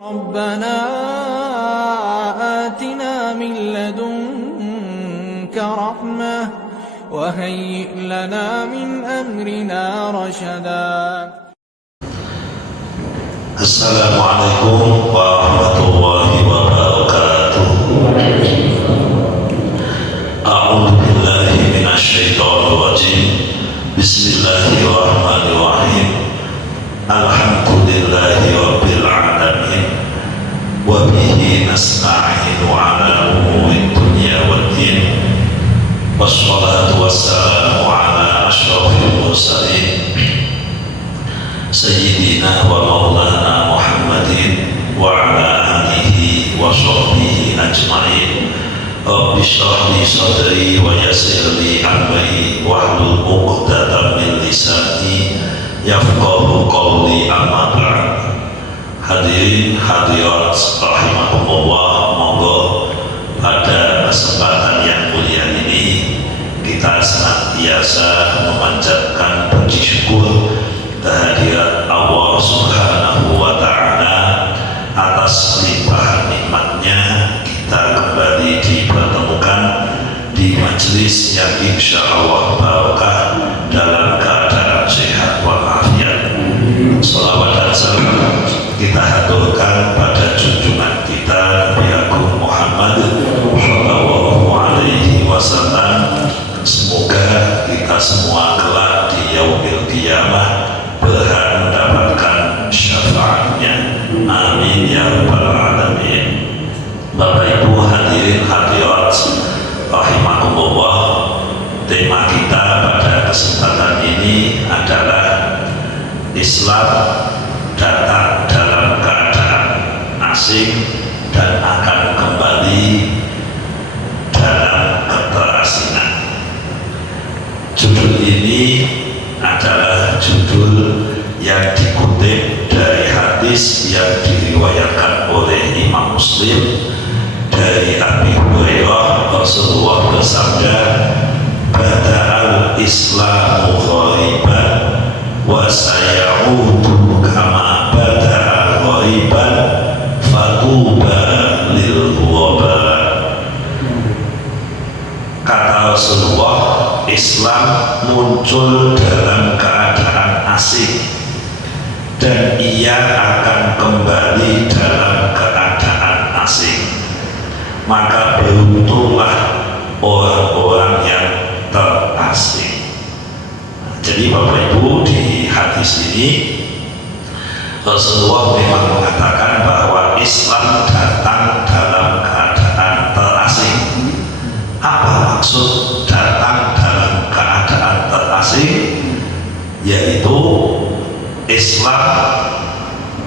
ربنا آتنا من لدنك رحمة وهيئ لنا من أمرنا رشدا. Assalamualaikum warahmatullahi wabarakatuh. A'udzu billahi minasyaitonir rajim. Bismillahirrahmanirrahim. Alhamdulillahi rabbil alamin. Wa bihi nasta'inu 'ala umurid dunya waddin. Wassalatu wassalamu 'ala asyrafil mursalin Sayyidina wa maulana Muhammadin wa ala alihi wa sahbihi ajma'in. Rabbi shrah li sadri wa yassir li amri wahlul 'uqdatam min lisani yafqahu qawli, amma ba'd. Hadirin hadirat rahimakumullah, monggo pada kesempatan yang mulia ini kita senantiasa memanjatkan puji syukur kehadirat Allah Subhanahu wa Ta'ala atas limpahan nikmatnya kita kembali dipertemukan di majelis yang insya Allah barokah dalam keadaan sehat walafiat. Salawat dan salam kita haturkan pada junjungan kita Nabi Agung Muhammad Sallallahu Alaihi Wasallam. Semoga kita semua kelak di yaumil qiyamah berhak mendapatkan syafaatnya. Amin ya rabbal alamin. Bapak Ibu hadirin hadirat rahimakumullah, tema kita pada kesempatan ini adalah Islam datang dalam keadaan asing dan akan kembali dalam keterasingan. Judul ini adalah judul yang dikutip dari hadis yang diriwayatkan oleh Imam Muslim dari Abi Hurairah. Rasulullah bersabda, "Bada'al Islamu ghariban wa sayaudu kama bada'al ghariban fatuba lil ghuraba." Kata Rasulullah, Islam muncul dalam keadaan asing dan ia akan kembali dalam keadaan asing. Maka beruntunglah orang-orang yang terasing. Jadi Bapak Ibu, di hadis ini Rasulullah memang mengatakan bahwa Islam datang dalam keadaan terasing. Apa maksud datang dalam keadaan terasing? Yaitu Islam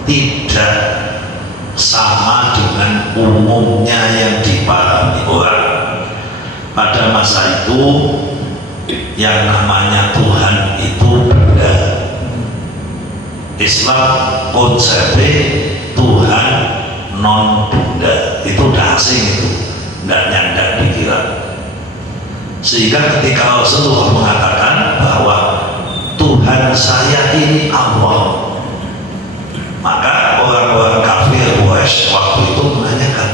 tidak sama dengan umumnya yang dipahami orang. Pada masa itu yang namanya Tuhan itu benda. Islam konsepnya Tuhan non benda, itu udah asing, itu nggak nyandak pikiran. Sehingga ketika Rasulullah mengatakan bahwa Tuhan saya ini Allah, maka orang-orang kafir Quraisy waktu itu menanyakan,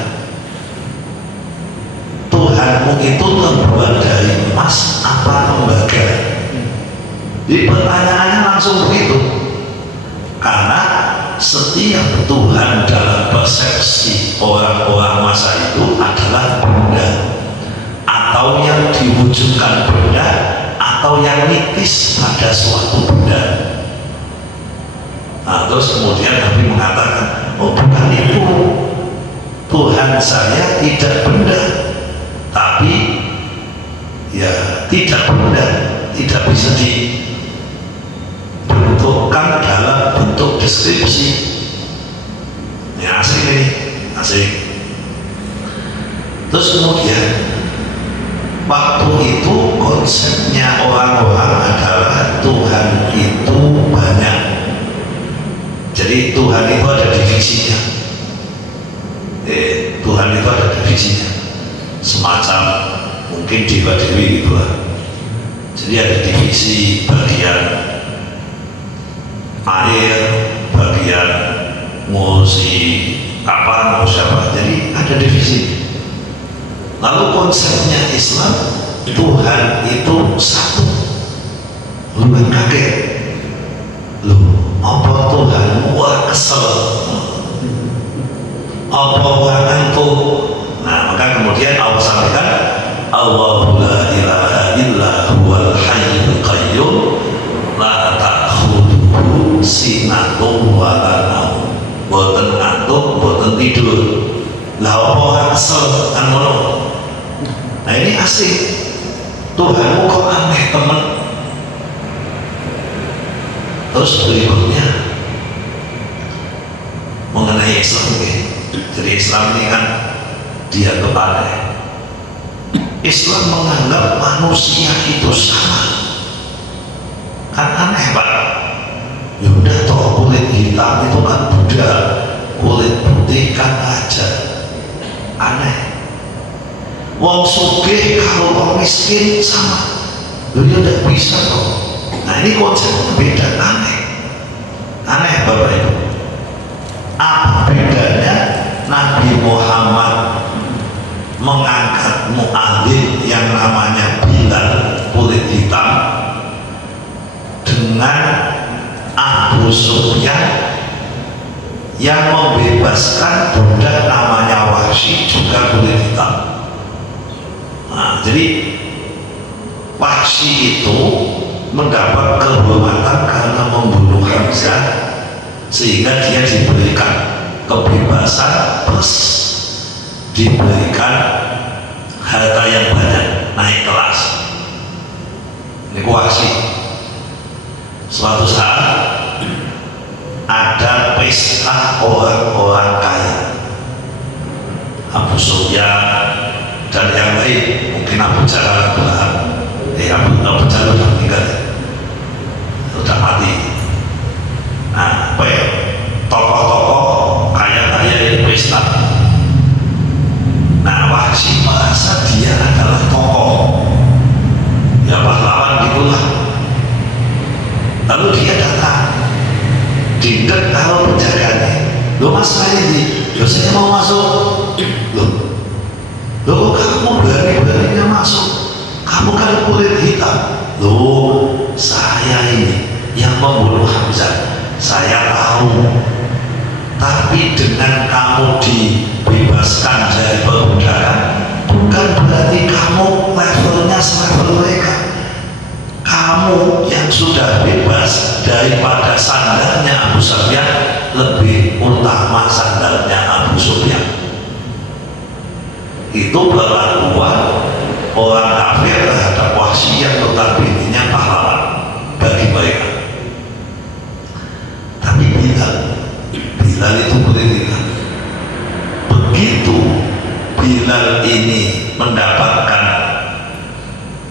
Tuhanmu itu terbuat dari emas apa tembaga? Jadi pertanyaannya langsung begitu, karena setiap Tuhan dalam persepsi orang-orang masa itu adalah benda, atau yang diwujudkan benda, atau yang nitis pada suatu benda. Nah, terus kemudian Nabi mengatakan, oh bukan itu, Tuhan saya tidak benda, tapi ya tidak benda, tidak bisa dibentukkan dalam bentuk deskripsi. Ya asing ini, asing. Terus kemudian waktu itu konsepnya orang-orang adalah Tuhan itu banyak. Jadi Tuhan itu ada divisinya. Tuhan itu ada divisinya. Semacam mungkin dewa-dewi gitu lah. Jadi ada divisi bagian air, bagian ngurusi sini. Lalu konsepnya Islam, Tuhan itu satu. Lu kan kaget, lu apa Tuhan? Wah kesel, apa orang ngantuk. Nah maka kemudian Allah sampaikan, Allahu la ilaha illa huwal hayyul qayyum la ta'khudhuhu sinatun wa la naum. Boten ngantuk, boten tidur. Lah apa orang kesel kan ngono. Nah ini asik. Tuhanmu kok aneh temen. Terus berikutnya mengenai Islam ini. Jadi Islam ini kan dia aneh. Islam menganggap manusia itu sama. Kan aneh Pak. Ya udah toh kulit hitam itu kan Buddha, kulit putih kan aja. Aneh. Wong sugih kalau wong miskin sama. Dia tidak bisa kok. Nah ini konsepnya beda, aneh. Aneh Bapak Ibu. Apa bedanya Nabi Muhammad mengangkat muadzin yang namanya Bilal kulit hitam dengan Abu Sufyan yang membebaskan budak namanya Wahsy juga kulit hitam. Nah, jadi Wahsy itu mendapat kehormatan karena membunuh Hamzah sehingga dia diberikan kebebasan plus diberikan harta yang banyak, naik kelas. Ini Wahsy. Suatu saat ada pesta orang-orang kaya, Abu Sufyan dan yang lain, mungkin Abu Jahal, Abu Jahal sudah meninggal, sudah mati. Nah, tokoh-tokoh kaya-kaya ini pesta. Nah, Wahsy merasa dia adalah tokoh, ya pahlawan gitulah. Lalu dia datang, dindet kalau penjaganya, lo mas saya ini, lo saya mau masuk, lo kamu berani-beraninya masuk, kamu kan kulit hitam. Lo saya ini yang membunuh Hamzah, saya tahu, tapi dengan kamu dibebaskan dari perbudakan bukan berarti kamu levelnya selevel mereka. Kamu yang sudah bebas daripada sandalnya Abu Sufyan lebih utama sandalnya Abu Sufyan. Itu perlakuan orang kafir terhadap Wahsy yang notabene pahlawan bagi mereka. Tapi Bilal itu berbeda. Begitu Bilal ini mendapatkan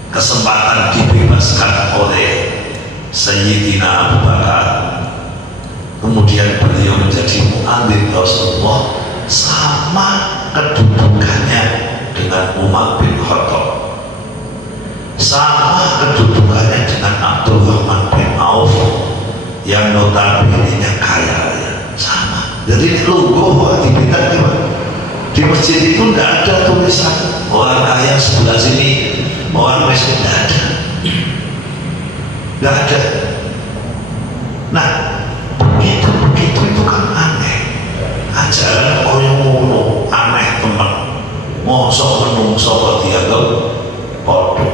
kesempatan dibebaskan oleh Sayyidina Abu Bakar, kemudian beliau menjadi muadzin Rasulullah, sama kedudukannya dengan Umar bin Khattab, sama kedudukannya dengan Abdurrahman bin Auf yang notabene kaya raya, sama. Jadi logo di bidang di masjid itu tidak ada tulisan orang kaya sebelah sini, orang miskin, tidak ada, tidak ada. Nah, begitu itu kan aneh. Ajaran koyo ngono aneh teman. Mosok menungso kok dianggap padha.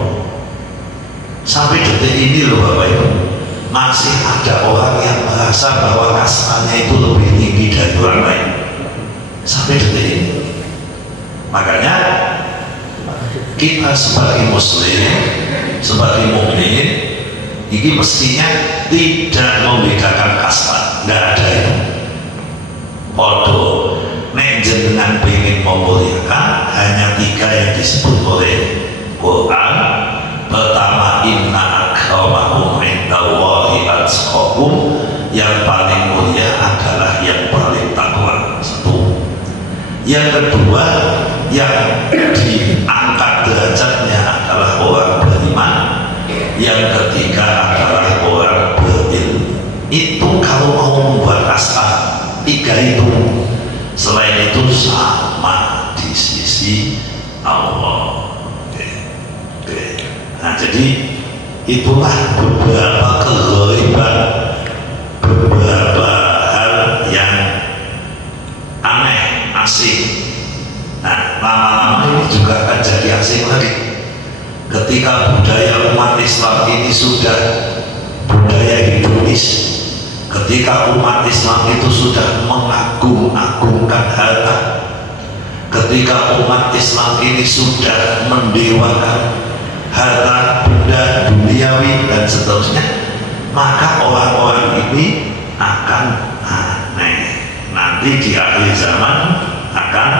Sampai detik ini loh Bapak Ibu, masih ada orang yang merasa bahwa kastanya itu lebih tinggi dari orang lain. Sampai detik ini. Makanya kita sebagai muslim, sebagai mukmin, ini mestinya tidak membedakan kasta, nggak ada itu. Podo nek jenengan pengen memuliakan, hanya 3 yang disebut oleh Quran. Pertama, inna akramakum indallahi atqakum, yang paling mulia adalah yang paling takwa. Satu. Yang kedua, yang diangkat derajatnya adalah orang beriman. Yang ketiga adalah orang berilmu. Itu kalau mau membuat kasta, 3 itu. Selain itu sama dia. sisi Allah. Nah, jadi itulah beberapa keghaiban, beberapa hal yang aneh, asing. Nah, lama-lama ini juga akan jadi asing lagi. Ketika budaya umat Islam ini sudah budaya hedonis, ketika umat Islam itu sudah mengagung-agungkan harta, ketika umat Islam ini sudah mendewakan harta benda duniawi dan seterusnya, maka orang-orang ini akan aneh. Nanti di akhir zaman akan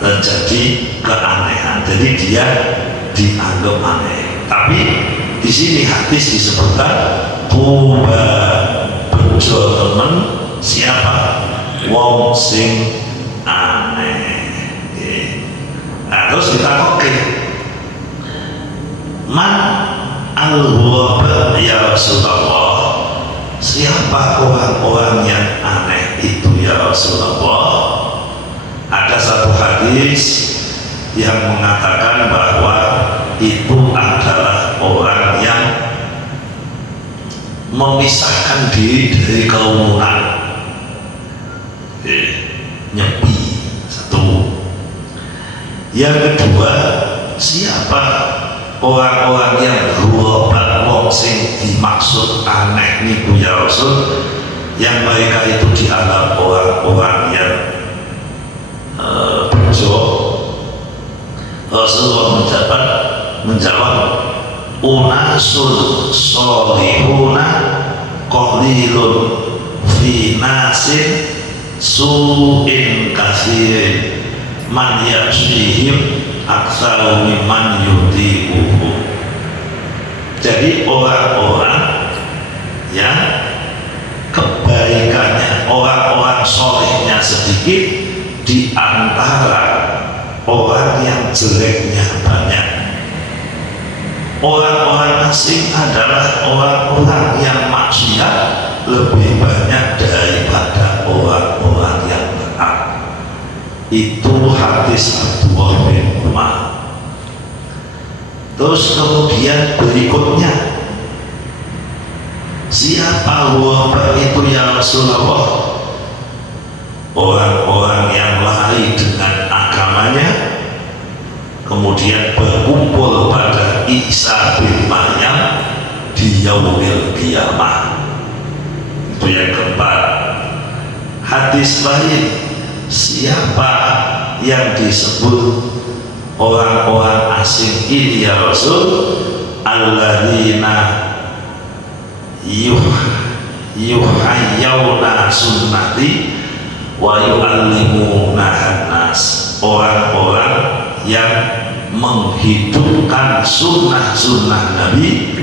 terjadi keanehan. Jadi dia dianggap aneh. Tapi di sini hadis disebutkan tuba bejo temen siapa? Wong sing aneh. Nah, terus kita oke. Man al-waba ya Rasulullah, siapa orang-orang yang aneh itu ya Rasulullah? Ada satu hadis yang mengatakan bahwa itu adalah orang yang memisahkan diri dari kerumunan, nyepi. Satu. Yang kedua, siapa orang-orang yang ghurabat, wong sing dimaksud aneh niku ya Rasul, yang mereka itu dianggap orang-orang yang bejo. Rasulullah menjawab unasul sholihuna qalilun fi nasin su'in katsirin man yashihim aksaru mimman yuti'uhu. Jadi orang-orang yang kebaikannya, orang-orang solehnya sedikit di antara orang yang jeleknya banyak. Orang-orang asing adalah orang-orang yang maksiat lebih banyak daripada orang-orang yang taat. Itu hadis Abdullah bin Umar. Terus kemudian berikutnya, siapa wabah itu ya Rasulullah? Orang-orang yang lari dengan agamanya, kemudian berkumpul pada Isa bin Maryam di yaumil qiyamah. Itu yang keempat. Hadis lain, siapa yang disebut orang-orang asing ini ya Rasul? Alladzina yuhayyawna sunnati wa yu'allimuna nas. Orang-orang yang menghidupkan sunnah-sunnah Nabi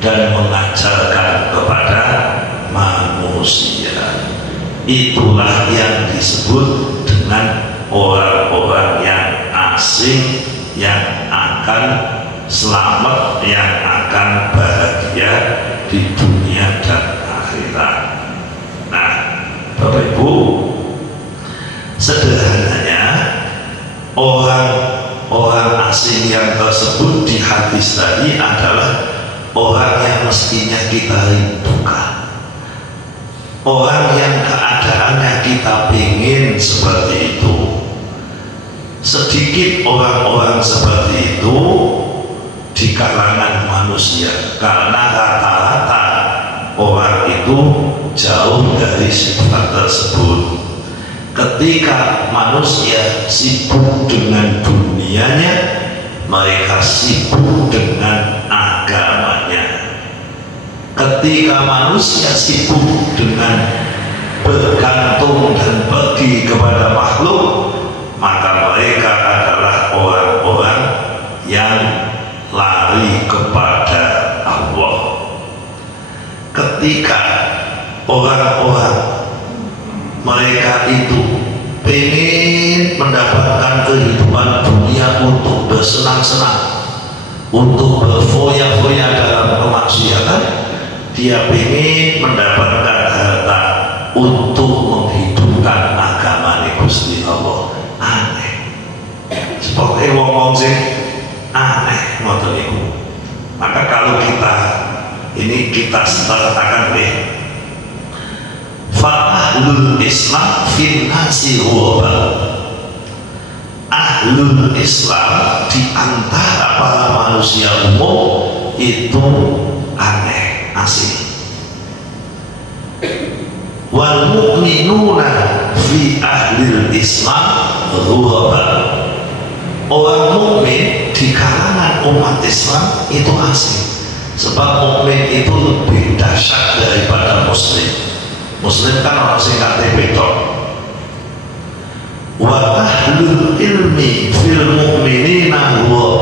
dan mengajarkan kepada manusia. Itulah yang disebut dengan orang-orang yang asing, yang akan selamat, yang akan bahagia di dunia dan akhirat. Nah, Bapak Ibu, sederhananya orang asing yang tersebut di hadis tadi adalah orang yang mestinya kita rindukan, orang yang keadaannya kita ingin seperti itu. Sedikit orang-orang seperti itu di kalangan manusia, karena rata-rata orang itu jauh dari sifat tersebut. Ketika manusia sibuk dengan dunianya, mereka sibuk dengan agamanya. Ketika manusia sibuk dengan bergantung dan pergi kepada makhluk, maka mereka adalah orang-orang yang lari kepada Allah. Ketika orang-orang mereka itu ingin mendapatkan kehidupan dunia untuk bersenang-senang, untuk berfoya-foya dalam kemaksiatan, dia ingin mendapatkan harta untuk menghidupkan agama Gusti Allah. Aneh. wong-wong sing aneh ngoten niku. Maka kalau kita katakan fa ahlul Islam fin nasi huwa, ahlul Islam di antara para manusia umum itu aneh, asing. Wal mu'minuna fi ahlil Islam huwa, orang mukmin di kalangan umat Islam itu asing. Sebab mukmin itu lebih dahsyat daripada muslim. Muslim kan orang sing KTP tok. Wa ahlul ilmi fil mu'minina huwa,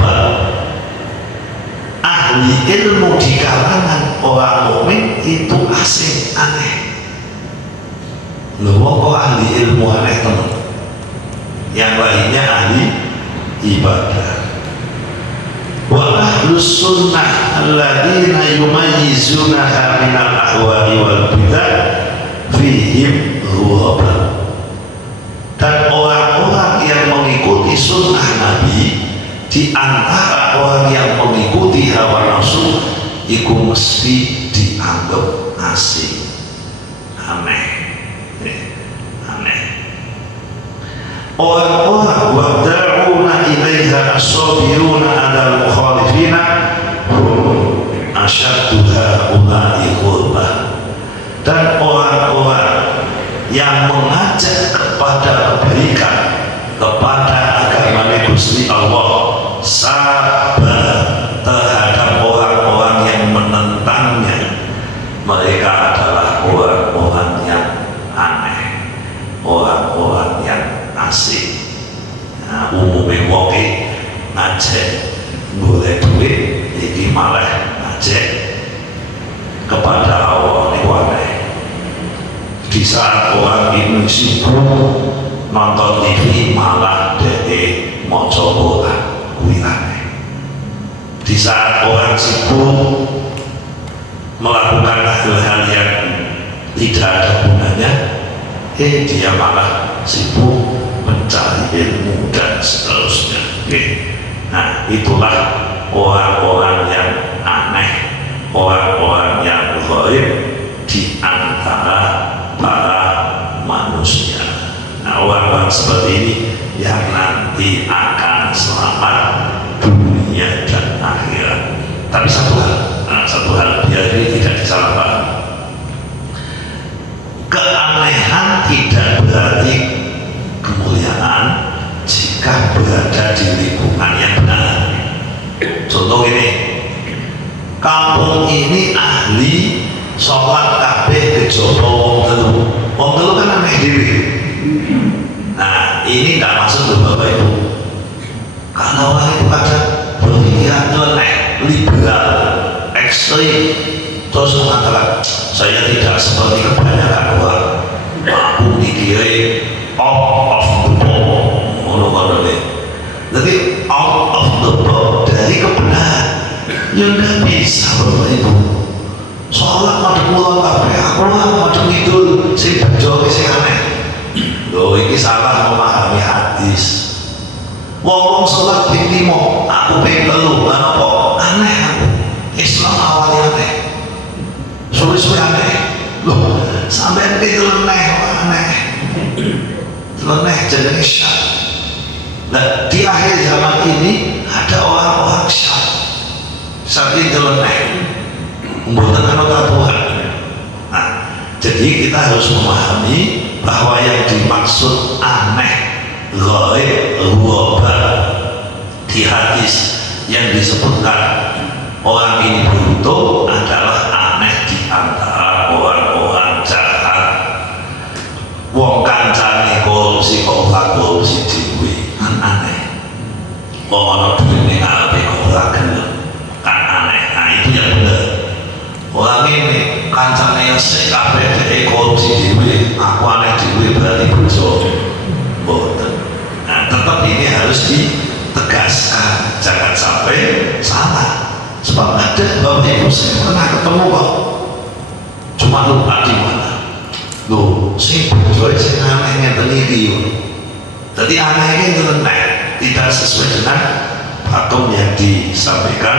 ahli ilmu di kalangan orang mukmin itu asing, aneh. Lho kok ahli ilmu aneh teman? Yang lainnya ahli ibadah. Wa ahlus sunnah alladzina yumayyizunaha minal ahwa'i wal bidah fihim huwa, dan orang-orang yang mengikuti sunnah Nabi di antara orang yang mengikuti hawa nafsu itu mesti dianggap asing, aneh. Orang-orang wada'una ilaiha as-sabiruna adal mukhalifina hum asyaddu ha'ulai qurbah, dan orang-orang yang mengajak kepada kebaikan, kepada agama Gusti Allah, sabar terhadap orang-orang yang menentangnya, mereka adalah orang-orang yang aneh, orang-orang yang asing. Nah, umumnya wonge ngajak boleh duit, iki malah ngajak kepada Allah niku aneh. Di saat orang ini sibuk nonton TV malah dhewe maca Quran, kuwi aneh. Di saat orang sibuk melakukan hal-hal yang tidak ada gunanya, dia malah sibuk mencari ilmu dan seterusnya. Nah, itulah orang-orang yang aneh, orang-orang yang ghaib di antara para manusia. Nah, orang-orang seperti ini yang nanti akan selamat dunia dan akhirat. Tapi satu hal biar ini tidak disalahpahami. Keanehan tidak berarti kemuliaan jika berada di lingkungan yang benar. Contoh ini, kampung ini ahli sholat kabeh kejaba wong telu. Wong telu kan aneh dhewe. Nah, ini tidak masuk ke Bapak Ibu. Karena orang itu kadang berpikiran nyeleneh, liberal, ekstrim, terus mengatakan saya tidak seperti kebanyakan orang, aku dikirim out of the box. Jadi out of the box dari kebenaran yang nggak bisa Bapak Ibu. Sholat madem mulon kabeh, aku lah madem idul sing bejo sing aneh. Loh, iki salah memahami hadis. Wong sholat ping 5, aku ping 3, lan apa? Aneh aku. Islam awalnya aneh. Suwe-suwe aneh. Loh, sampean ping leneh aneh. Leneh jenenge syak. Nah, di akhir zaman ini ada orang-orang syak. Saking leneh. Mboten ana Tuhan. Nah, jadi kita harus memahami bahwa yang dimaksud aneh, ghaib, ghaiba di hadis yang disebutkan orang ini beruntung adalah aneh di antara orang-orang jahat. Wong kancane korupsi kok ora korupsi dhewe, kan aneh. Wong ana duit ning ngarepe kok ora gelem, kan aneh. Nah, itu yang benar. Orang ini kancane sik kabeh dhek korupsi dhewe, aku aneh dhewe berarti bojo. Mboten. Nah, tetap ini harus ditegaskan, jangan sampai salah. Sebab ada Bapak Ibu saya pernah ketemu kok, cuma lupa di mana. Loh, sing bojo sing aneh ngeten iki yo. Dadi aneh iki nyeleneh, tidak sesuai dengan pakem yang disampaikan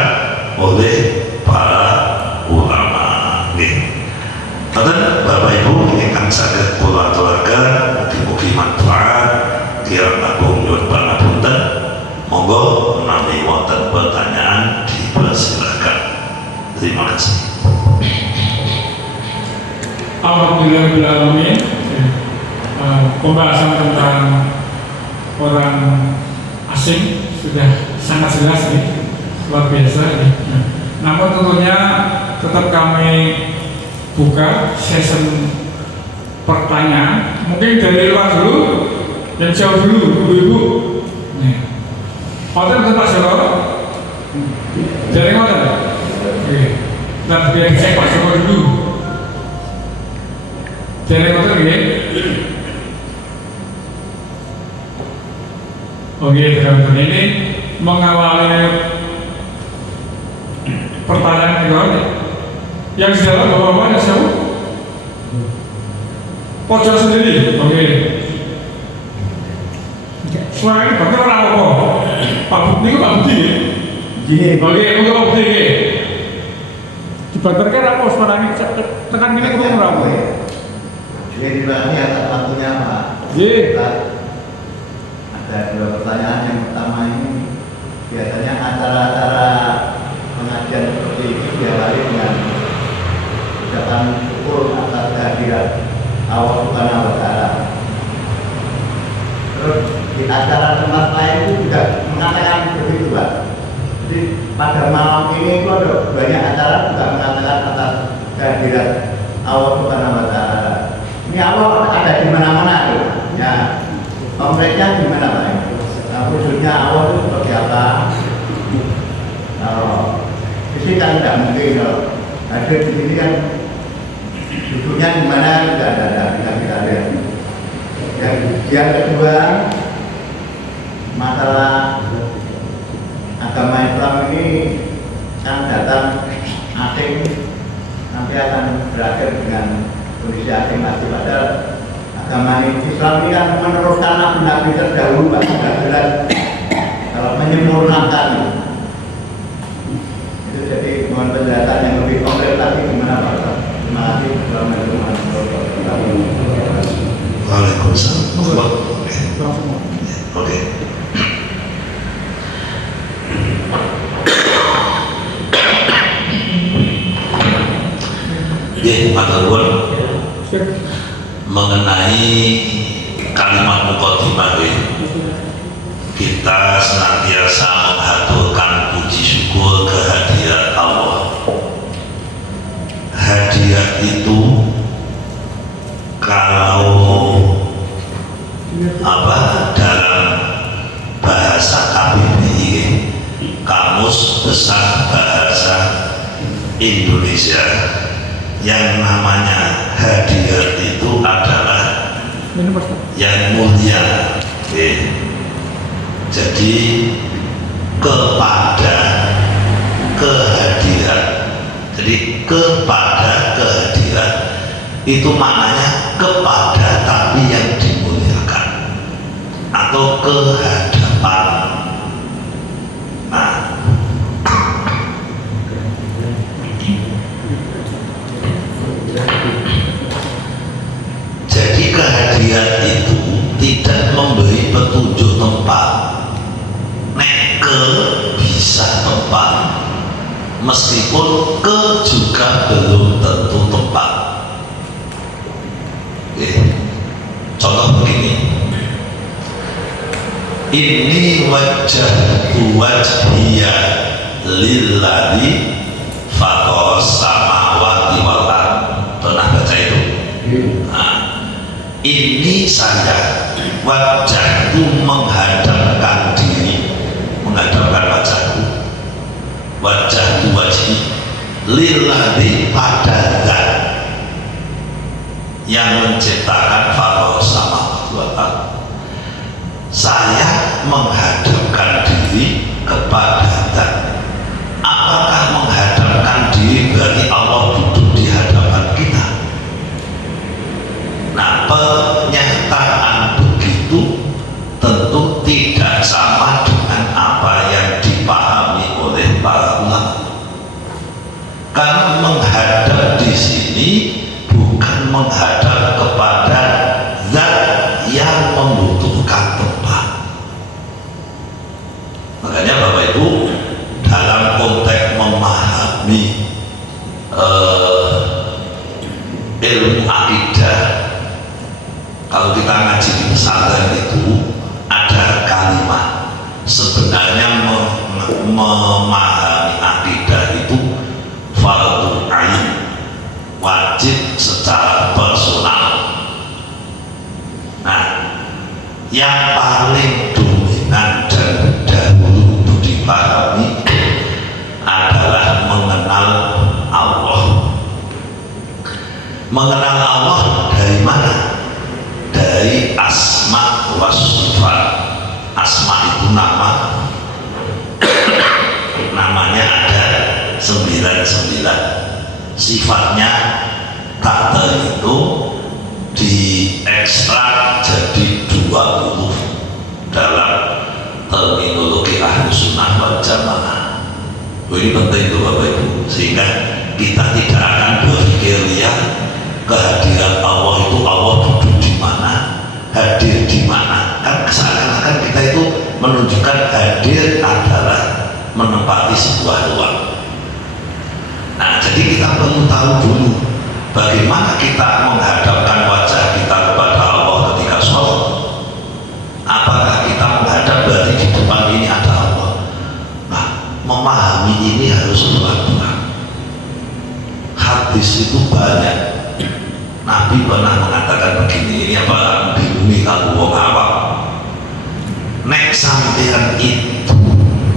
oleh para ulama. Bapak Ibu ingkang saged kula aturaken mugi-mugi manfaat kirang langkung nyuwun pangapunten. Monggo menawi wonten pertanyaan dipersilakan. Terima kasih. Alhamdulillahirrahmanirrahim. Pembahasan tentang orang asing sudah sangat jelas nih, luar biasa nih. Namun tentunya tetap kami buka sesi pertanyaan. Mungkin dari luar dulu, yang jauh dulu, ibu-ibu. Hotel Pak Joko, dari hotel. Oke, nah biar cek Pak Joko dulu. Dari hotel ya. Oke, teman-teman, ini mengawali pertanyaan kedua. Yang di dalam bapak-bapak ada siapa? Pojok sendiri. Oke. Suara ini bakal orang apa? Pak Bukti itu Pak Bukti ya? Oke, mungkin Pak Bukti ya? Dibantarkan apa suara ini? Tekan ini ketemu apa? Jadi dibagi atas waktunya Pak. Ada dua pertanyaan. Yang pertama ini biasanya acara-acara pengajian seperti ini diawali dengan ucapan syukur atas kehadiran Allah Subhanahu wa Ta'ala. Terus di acara tempat lain itu juga mengatakan begitu Pak. Jadi pada malam ini itu ada banyak acara juga mengatakan atas kehadiran Allah Subhanahu wa Ta'ala. Ini Allah ada di mana-mana tuh. Ya, konkretnya di mana Pak? Nah, khususnya Allah itu seperti apa? Di sini kan tidak mungkin kalau hadir di sini kan duduknya di mana tidak ada kita lihat. Yang kedua, masalah agama Islam ini kan datang asing, nanti akan berakhir dengan kondisi asing lagi. Padahal agama Islam ini kan meneruskan nabi-nabi terdahulu, Pak, sudah jelas kalau menyempurnakan. Itu jadi mohon penjelasan yang lebih konkret lagi gimana Pak? Terima kasih. Assalamualaikum warahmatullahi wabarakatuh. Waalaikumsalam. Oke. Matur nuwun. Mengenai kalimat mukadimah, kita senantiasa mengaturkan puji syukur kehadirat Allah. Hadirat itu kalau dalam bahasa KBBI, Kamus Besar Bahasa Indonesia, yang namanya hadirat itu adalah yang mulia. Jadi kepada kehadiran, jadi kepada kehadiran itu maknanya kepada tapi yang dimuliakan atau kehadapan. Nah, jadi kehadiran itu tidak memberi petunjuk tempat. Nek ke bisa tempat, meskipun ke juga belum tentu tempat. Contoh begini, ini wajah wajhiya lilladzi faqos samawati wal ardh. Pernah baca itu? Nah, ini saya wajahku menghadapkan diri, menghadapkan wajahku, wajahku wajhi lilladzi pada zat yang menciptakan faqos samawati wal ardh. Saya menghadapkan diri kepada zat. Apakah menghadapkan diri berarti Allah duduk di hadapan kita? Nah, pernyataan begitu tentu tidak sama paling dominan dan dahulu untuk dipahami adalah mengenal Allah. Mengenal Allah dari mana? Dari asma wa sifat. Asma itu nama, namanya ada 99, sifatnya tak terhitung, diekstrak jadi 20 dalam terminologi ahli sunnah wal jamaah. Ini penting tuh Bapak Ibu, sehingga kita tidak akan berpikir lihat kehadiran Allah itu Allah duduk di mana, hadir di mana. Kan seakan-akan kita itu menunjukkan hadir adalah menempati sebuah ruang. Nah, jadi kita perlu tahu dulu bagaimana kita menghadapkan wajah kita kepada Allah ketika sholat. Apakah kita menghadap berarti di depan ini ada Allah? Nah, memahami ini harus pelan-pelan. Hadis itu banyak. Nabi pernah mengatakan begini, ini apa bingung kalau wong awam. Nek sampeyan itu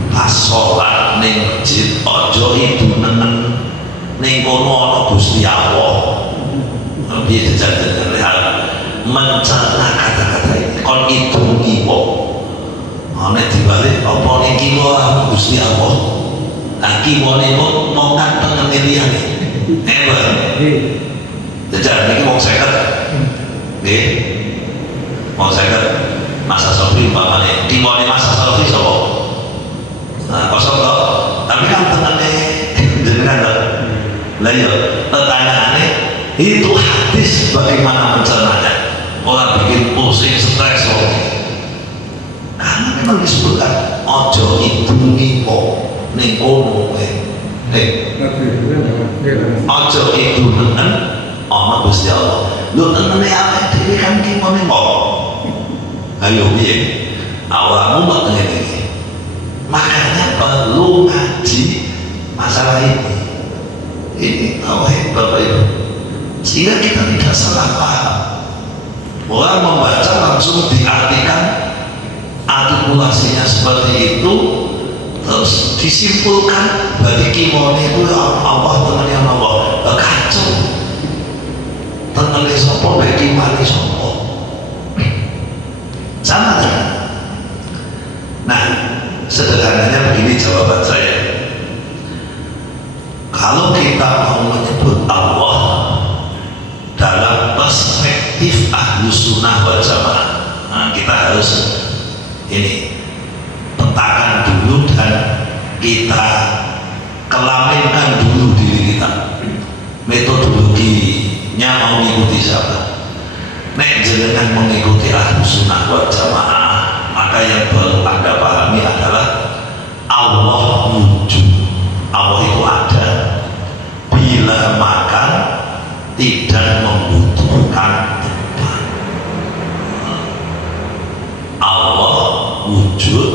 pas sholat ning masjid ojo itu nenen ning kono ana Gusti Allah. Piye jajan lihat mencerna kata-kata ini kon itu kiwa. Ana dibalik apa ning kiwa Gusti Allah. Nah kiwane mau kanteng liyane. Jajan ini mau seket. Nggih. Mau seket. Masa Sofi umpamane kiwane Masa Sofi sapa? Nah, kosong toh. Tapi kan tengene jenengan toh. Lah iya, pertanyaannya itu hadis bagaimana mencernanya? Orang bikin pusing, stres loh. Karena memang disebutkan ojo itu nipo ning kono ojo itu nenen ana Gusti Allah. Lho tenene awake dhewe kan ki ngene kok. Ayo piye? Awakmu mbok ngene iki. Makanya perlu ngaji masalah ini. Ini tauhid Bapak Ibu, sehingga kita tidak salah paham. Orang membaca langsung diartikan artikulasinya seperti itu, terus disimpulkan bagi kimone itu Allah temannya Allah. Kacau. Temannya sopo bagi mani sopo. Sama kan? Nah, sederhananya begini jawaban saya. Kalau kita mau menyebut Allah dalam perspektif ahlu sunnah wal jamaah, nah, kita harus ini petakan dulu dan kita kelaminkan dulu diri kita. Metodologinya mau mengikuti siapa? Nek jenengan mengikuti ahlu sunnah wal jamaah, maka yang perlu Anda pahami adalah Allah wujud. Allah itu ada. Bila makan tidak membutuhkan tempat. Allah wujud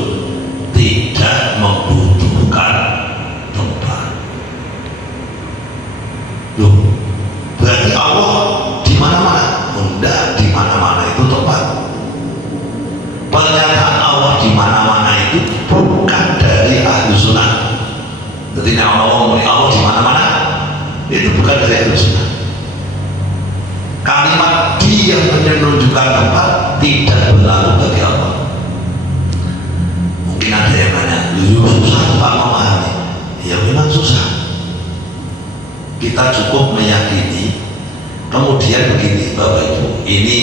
tidak membutuhkan tempat. Loh, berarti Allah di mana-mana? Enggak, di mana-mana itu tempat. Pernyataan Allah di mana-mana itu bukan dari ahlu sunnah. Jadi Allah di mana-mana itu bukan dari ahlu sunnah. Kalimat dia menunjukkan tempat tidak berlaku bagi Allah. Mungkin ada yang nanya, susah Pak memahami. Ya memang susah. Kita cukup meyakini. Kemudian begini Bapak Ibu, ini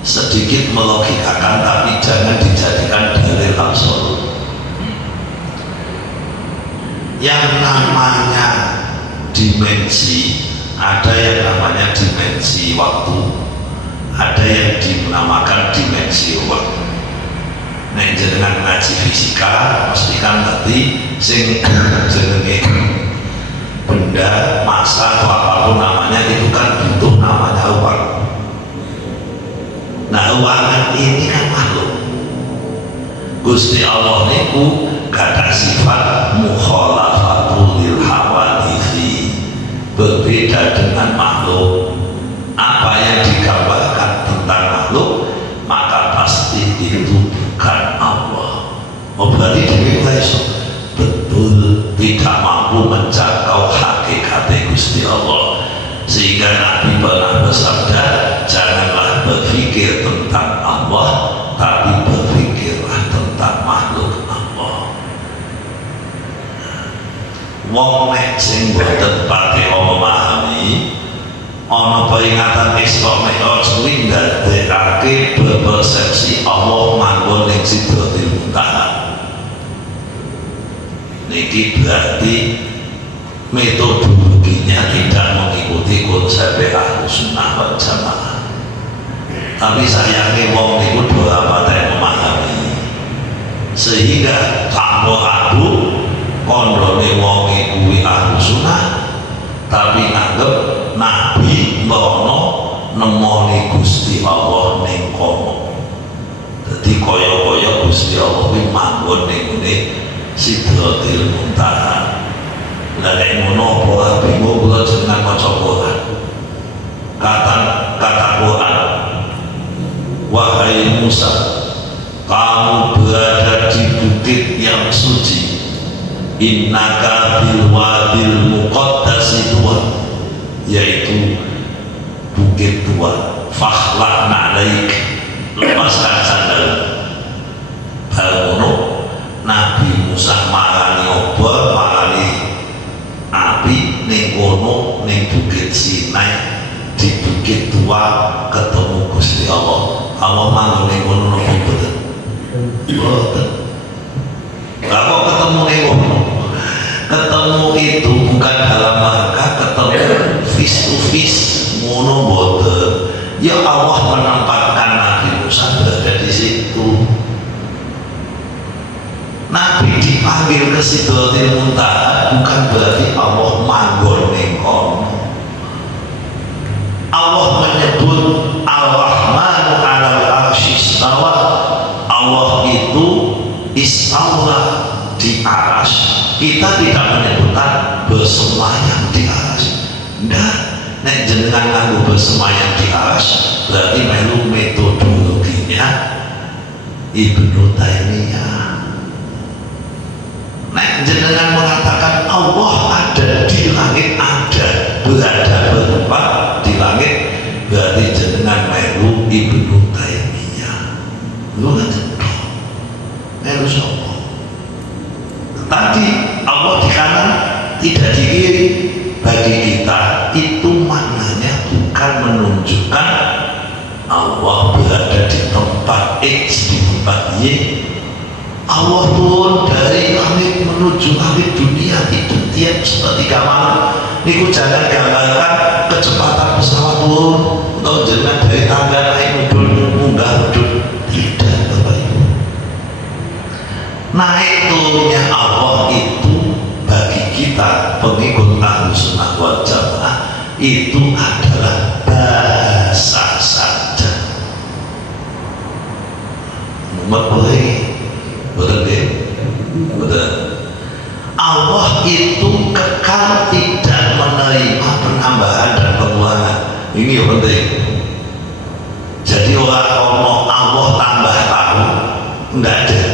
sedikit melogikakan tapi jangan dijadikan dalil absolut. Yang namanya dimensi, ada yang namanya dimensi waktu, ada yang dinamakan dimensi ruang. Nah, jenengan ngaji fisika pastikan nanti sing jenenge benda, massa atau apapun namanya itu kan butuh namanya ruang. Nah, ruangan ini kan makhluk. Gusti Allah niku kata sifat mukhalafatul lil hawaditsi, berbeda dengan makhluk. Apa yang digambarkan tentang makhluk maka pasti itu sing boten pati memahami ana peringatan Isra Mi'raj kuwi ndadekake persepsi Allah manggon ning Sidratil Muntaha. Niki berarti metodologinya tidak mengikuti konsep Ahlussunnah wal Jamaah. Tapi sayangnya wong niku ora paten memahami, sehingga campur aduk kondone wong kuwi Ahlussunnah tapi nganggep Nabi mrono nemoni Gusti Allah ning kono. Dadi kaya-kaya Gusti Allah kuwi manggon ning ngene Sidratil Muntaha. Lah nek ngono apa bingung kula jenengan maca Quran. Kata Quran, wahai Musa, kamu berada di bukit yang suci. Innaka bil wadil muqaddasi Tuwa, yaitu bukit Tuwa. Fakhla'na alaik, lepaskan sandal. Barono Nabi Musa marani obor, marani api ning kono ning bukit Sinai. Di bukit Tuwa ketemu Gusti Allah. Allah manggon ning kono napa boten? Boten. Lah kok ketemu ning kono? Ketemu itu bukan dalam rangka ketemu face to face, ngono boten. Ya Allah menempatkan Nabi Musa berada di situ. Nabi dipanggil ke Sidratil Muntaha bukan berarti Allah manggon ning kono. Allah menyebut Ar-Rahmanu 'alal 'arsy istawa. Allah itu istawa di arsy. Kita tidak menyebutkan bersemayam di arsy. Ndak, nek jenengan nganggo bersemayam di arsy berarti melu metodologinya Ibnu Taimiyah. Nek jenengan mengatakan Allah ada di langit, ada berada bertempat di langit, berarti jenengan melu Ibnu Taimiyah. Lu kan cetok melu sapa? Tadi Allah di kanan tidak di kiri. Bagi kita itu maknanya bukan menunjukkan Allah berada di tempat X, di tempat Y. Allah turun dari langit menuju langit dunia itu tiap sepertiga malam. Niku jangan gambarkan kecepatan pesawat turun atau jangan dari tangga naik mudun munggah mudun. Tidak, Bapak Ibu. Naik turunnya Allah itu bagi kita pengikut Ahlussunnah wal Jamaah itu adalah bahasa saja. Mumet boleh. Betul deh, betul. Allah itu kekal tidak menerima penambahan dan pengurangan. Ini yang penting. Jadi orang ngomong Allah tambah tahu, enggak ada,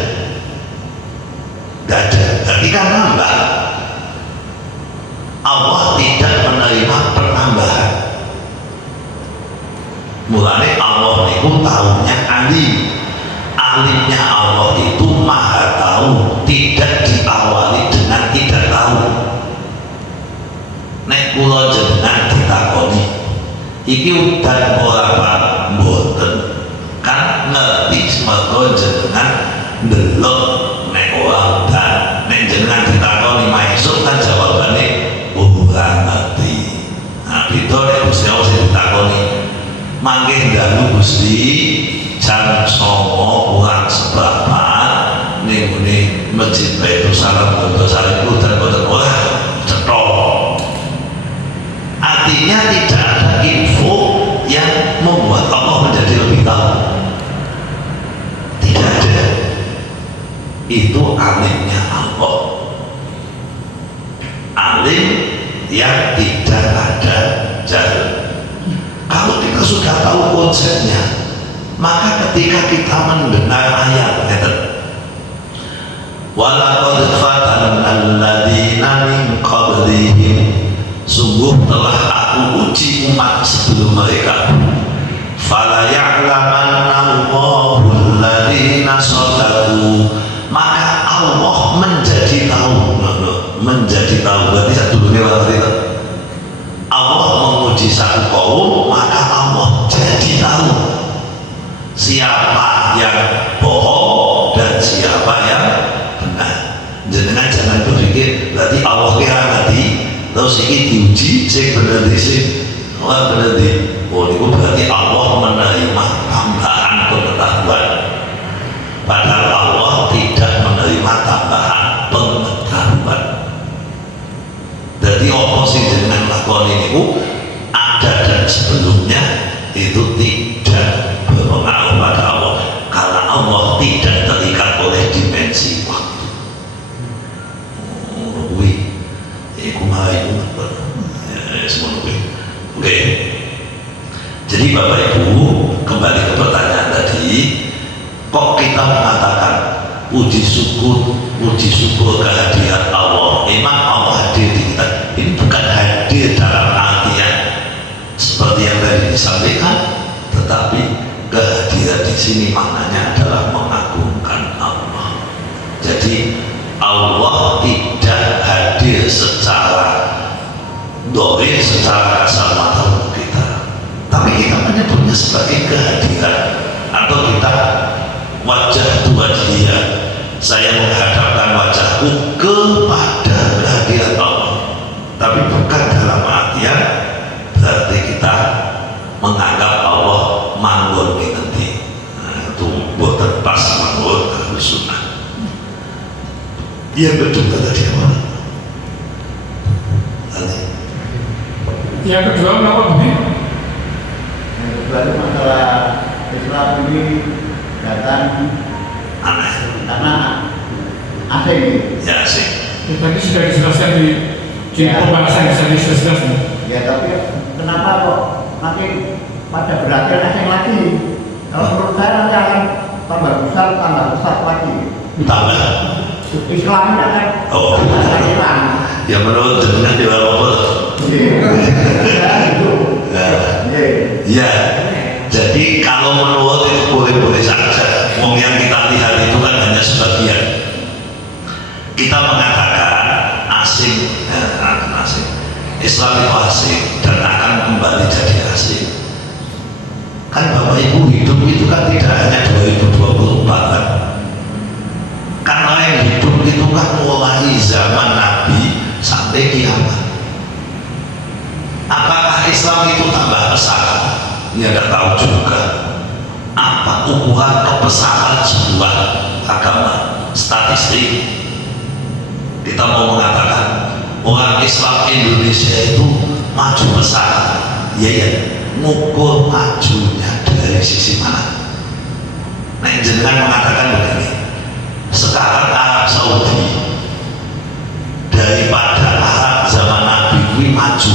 enggak ada. Tapi kan nambah. Allah tidak menerima penambahan. Mulanya Allah itu tahunya alim. Alimnya Allah itu maha tahu, tidak diawali dengan tidak tahu. Nek kula jenengan ditakoni iki udan ora Pak? Mboten. Kan ngerti semoga jenengan ndelok nek ora udan. Nek jenengan ditakoni maesuk kan jawabane ora ngerti. Nah, beda nek Gusti Allah sing ditakoni mangke dalu Gusti jam 9:04 ning Masjid Baitul Salam Salam itu dan boten ora cetok. Artinya tidak ada info yang membuat Allah menjadi lebih tahu. Tidak ada. Itu alimnya Allah. Alim yang tidak ada jahil. Kalau kita sudah tahu konsepnya, maka ketika kita mendengar ayat walaqad fatanna alladziina min qablihim, sungguh telah aku uji umat sebelum mereka. Fala ya'lamanna Allahu alladziina shadaqu, maka Allah menjadi tahu berarti sadurunge siapa yang bohong dan siapa yang benar. Jenengan jangan berpikir berarti Allah kira nanti terus ini diuji sing bener sing wah bener di oh itu berarti Allah menerima tambahan pengetahuan, padahal Allah tidak menerima tambahan pengetahuan. Jadi apa sih jenengan lakon ini ada dan sebelumnya itu tidak berpengaruh pada Allah, karena Allah tidak terikat oleh dimensi waktu. Oke. Jadi Bapak Ibu, kembali ke pertanyaan tadi, kok kita mengatakan puji syukur kehadiran Allah? Memang Allah hadir di kita. Ini bukan hadir dalam artian seperti yang tadi disampaikan, tetapi kehadiran di sini maknanya adalah mengagungkan Allah. Jadi Allah tidak hadir secara dohir, secara kasar mata untuk kita, tapi kita menyebutnya sebagai kehadiran, atau kita wajah dua dia, saya menghadapkan wajahku kepada kehadiran Allah, tapi bukan dalam artian berarti kita menganggap Allah manggon nanti. Nah, itu buatan pas manggon harus sunnah. Yang kedua tadi apa? Yang kedua kenapa begini? Yang kedua itu masalah Islam ini datang Aneh. karena asing. Ya asing. Ya, tadi sudah dijelaskan di Ya. pembahasan yang sudah jelas. Ya tapi kenapa kok makin pada berakhir asing lagi? Kalau menurut saya nanti akan tambah besar lagi. Tambah. Islamnya kan Oh. hilang. Ya menurut jenengan di apa? Ya, jadi kalau menurut itu boleh-boleh saja. Wong yang kita lihat itu kan hanya sebagian. Kita mengatakan asing, asing. Islam itu asing dan akan kembali jadi asing. Kan Bapak Ibu hidup itu kan tidak hanya 2024 kan. Karena yang hidup itu kan mulai zaman Nabi sampai kiamat. Apakah Islam itu tambah besar? Ya tidak tahu juga. Apa ukuran kebesaran sebuah agama? Statistik. Kita mau mengatakan orang Islam Indonesia itu maju besar. Ya, ngukur majunya dari sisi mana? Nah, jenengan mengatakan begini. Sekarang Arab Saudi daripada Arab zaman Nabi ini maju.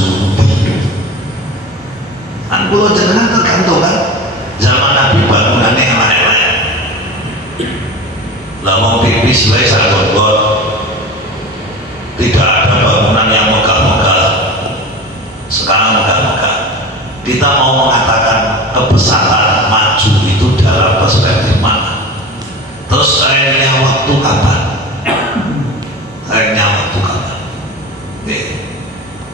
Kan kalau jenengan tergantung kan, zaman Nabi bangunannya elek-elek, lawang pipis wae sagot-got, tidak ada bangunan yang megah-megah. Sekarang megah-megah. Kita mau mengatakan kebesaran maju itu dalam perspektif mana? Terus trennya waktu kapan? Trennya waktu kapan? Oke.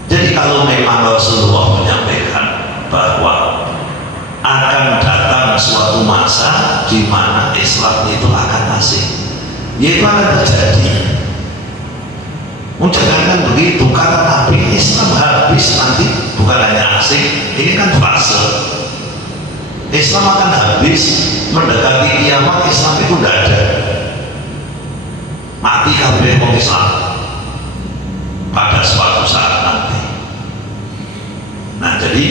Jadi kalau memang Rasulullah menyampaikan bahwa akan datang suatu masa di mana Islam itu akan asing, yaitu akan terjadi. Jangan begitu, kata Nabi Islam habis nanti, bukan hanya asing, ini kan fase. Islam akan habis, mendekati kiamat Islam itu tidak ada. Mati kabeh wong Islam pada suatu saat nanti. Nah jadi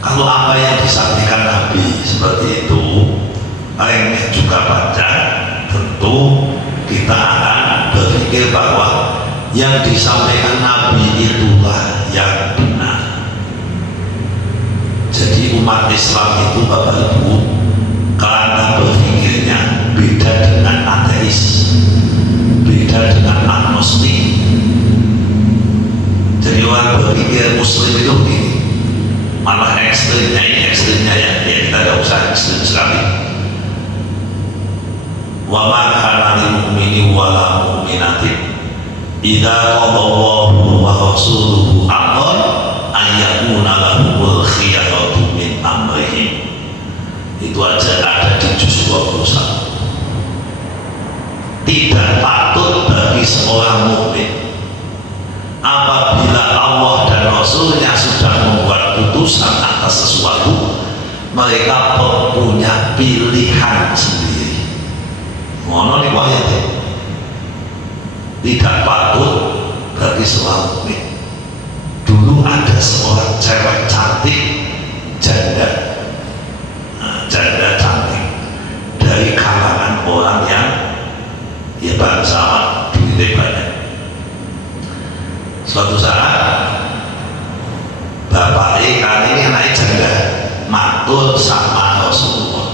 kalau apa yang disampaikan Nabi seperti itu, remeh juga panjang, tentu kita akan berpikir bahwa yang disampaikan Nabi itulah yang benar. Jadi umat Islam itu Bapak Ibu, karena berpikirnya beda dengan ateis, beda dengan agnostik. Jadi orang berpikir Muslim itu begini, malah ekstrimnya ya kita tidak usah ekstrim sekali. Wa ma kana lil mu'mini wa la mu'minatin idza qadallahu wa rasuluhu amran an yakuna lahumul khiyaratu min amrihim. Itu 21. Tidak patut bagi seorang mukmin apabila Allah dan Rasulnya sudah membuat putusan atas sesuatu, mereka punya pilihan sendiri. Ngono nih ayatnya. Tidak patut bagi seorang mukmin. Dulu ada seorang cewek cantik, janda cantik dari kalangan orang yang ya bangsawan, duitnya banyak. Suatu saat bapak kali ini anak janda matur sama Rasulullah,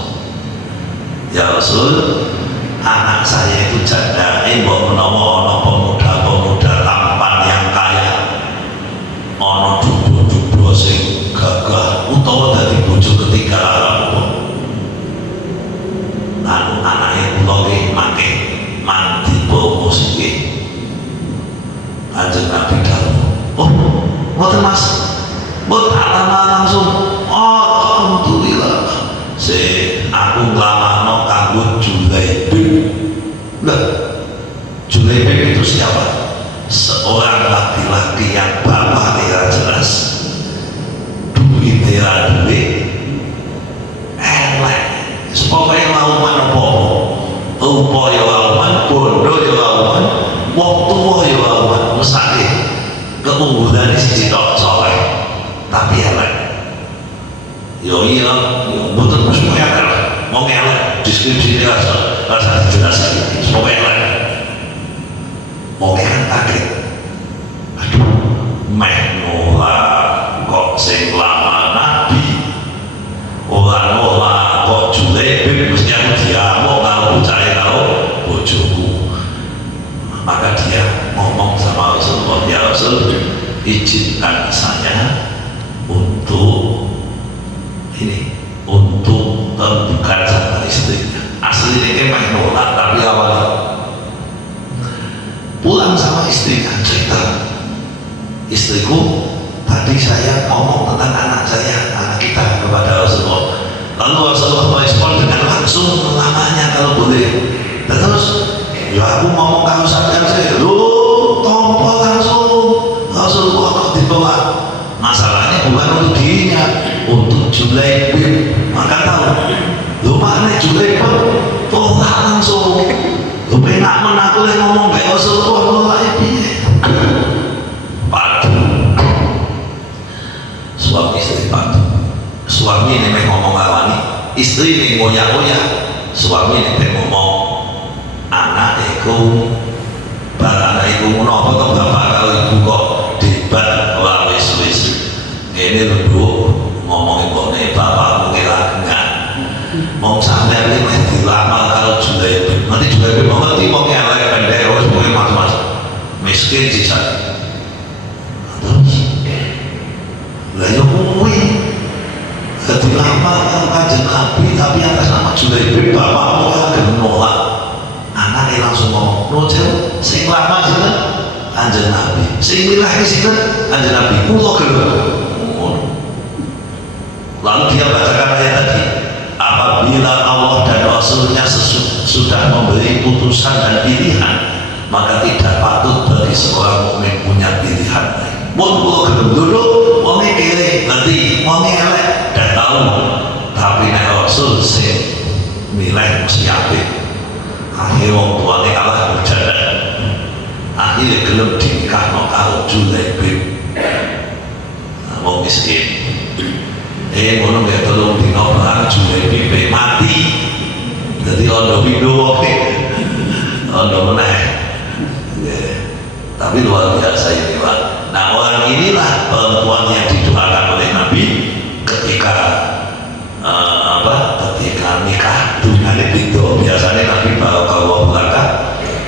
ya Rasul, anak saya itu janda, mbok menawa ana pemuda-pemuda tampan yang kaya, ana dudu-dudu sing gagah utawa dadi bojo ketiga apa anake kula nggih mangke mandi promosike. Kanjeng Nabi dawuh, oh ngoten Mas, mbok alama langsung. Oh alhamdulillah, aku nglamakno kanggo Julaibib. Lah Julaibib itu siapa? Seorang laki-laki yang bapak tidak jelas, duit tidak duit, elek, pokoknya lauman apa ya lauman, bodoh ya lauman, waktu ya lauman, mesake keunggulan di sisi tok soleh, tapi elek. Yo iya, betul semuanya kan, mau elek, deskripsi ini rasa dijelaskan, semuanya elek. Mau kan kaget, aduh, meh nolak kok sing lama Nabi, nolak kok Julaibib, mesti aku diamuk kalau percaya kalau bojoku. Maka dia ngomong sama Rasulullah, ya Rasul, izinkan saya untuk bukan sama istrinya. Asli ini meh nolak, tapi awalnya pulang sama istrinya, cerita, istriku tadi saya ngomong tentang anak kita kepada Rasulullah, lalu Rasulullah merespon dengan langsung lamanya kalau boleh. Dan terus ya aku ngomong kalau sadar saya lu tompol langsung. Rasulullah kok ditolak. Masalahnya bukan untuk dirinya, untuk Julaibib. Maka tahu lu mana Julaibib, tolak langsung. Lu penak menaku yang ngomong kayak Rasulullah tolaknya piye. Padu suami istri padu. Suami ini ngomong awani, istri ini ngoyak-ngoyak. Suami ini ngomong anak iku anak iku menapa to bapak kalau ibu kok debat ora wis-wis ngene lho Bu, ngomongin mbokne bapak ngelak-ngelak mau sampai ini mesti dilamar kalau Julaibib. Nanti Julaibib mau ngerti mau ngelak pendek harus mungkin macam-macam miskin sisa. Terus lah ya kuwi dilamar kalau Kanjeng Nabi tapi atas nama Julaibib bapak mau nolak. Anaknya langsung ngomong, nojel sing lama sinten Kanjeng Nabi, sing milah sinten Kanjeng Nabi, kula gelem. Lalu dia bacakan ayat tadi, apabila Allah dan Rasulnya sudah memberi putusan dan pilihan, maka tidak patut bagi seorang mukmin punya pilihan. Mun kula gelem duduk, wonge kere, nanti wonge elek, dan tahu, tapi nek Rasul sing milih mesti apik. Akhirnya orang tuanya kalah berjalan, akhirnya gelem dinikahno karo Julaibib. Wong miskin ngono nggak tolong dino barang Julaibib mati, jadi ondo pindo ondo meneh. Tapi luar biasa ini Pak. Nah orang inilah perempuan yang didoakan oleh Nabi ketika ketika nikah dunia pintu. Biasanya Nabi bawa belakang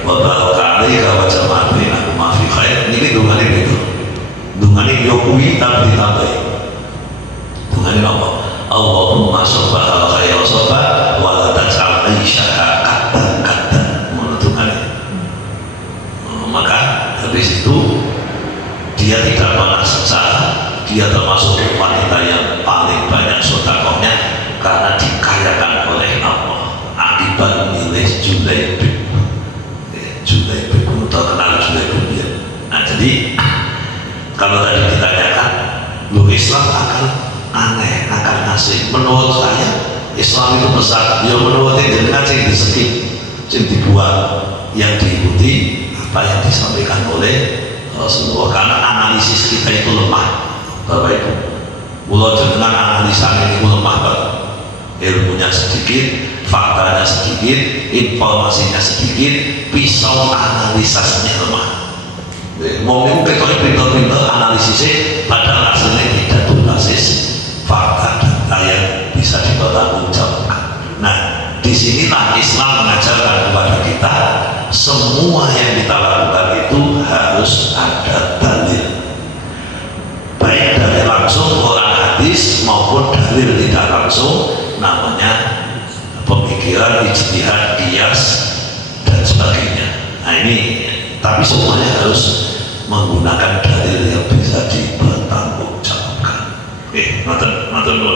bawa kali kawan jamaah ini aku maafi khair ini dunia pintu dunia yokui tapi ditambahi dunia apa Allahumma sobbah al khair sobbah waladan sal aisyah kata menurut dunia. Maka habis itu dia tidak pernah sengsara, dia termasuk wanita yang paling banyak sedekahnya karena dikayakan oleh Allah. ketimbang milih Julaibib. Julaibib terkenal Julaibib ya. Nah jadi kalau tadi ditanyakan, lu Islam akan aneh, akan asing. Menurut saya Islam itu besar. Ya menurut jenengan sing disekip, sing dibuat, yang diikuti apa yang disampaikan oleh Rasulullah. Karena analisis kita itu lemah, Bapak Ibu. Mulai jenengan analisa ini lemah banget. Ilmunya sedikit, faktanya sedikit, informasinya sedikit, pisau analisisnya lemah. Mungkin kita pintar-pintar analisisnya, padahal hasilnya tidak berbasis fakta data yang bisa dipertanggungjawabkan. Nah, disinilah Islam mengajarkan kepada kita semua yang kita lakukan itu harus ada dalil, baik dalil langsung Quran hadis maupun dalil tidak langsung, namanya pemikiran, ijtihad, qiyas dan sebagainya. Nah ini, tapi semuanya harus menggunakan dalil yang bisa dipertanggungjawabkan. Nonton dulu.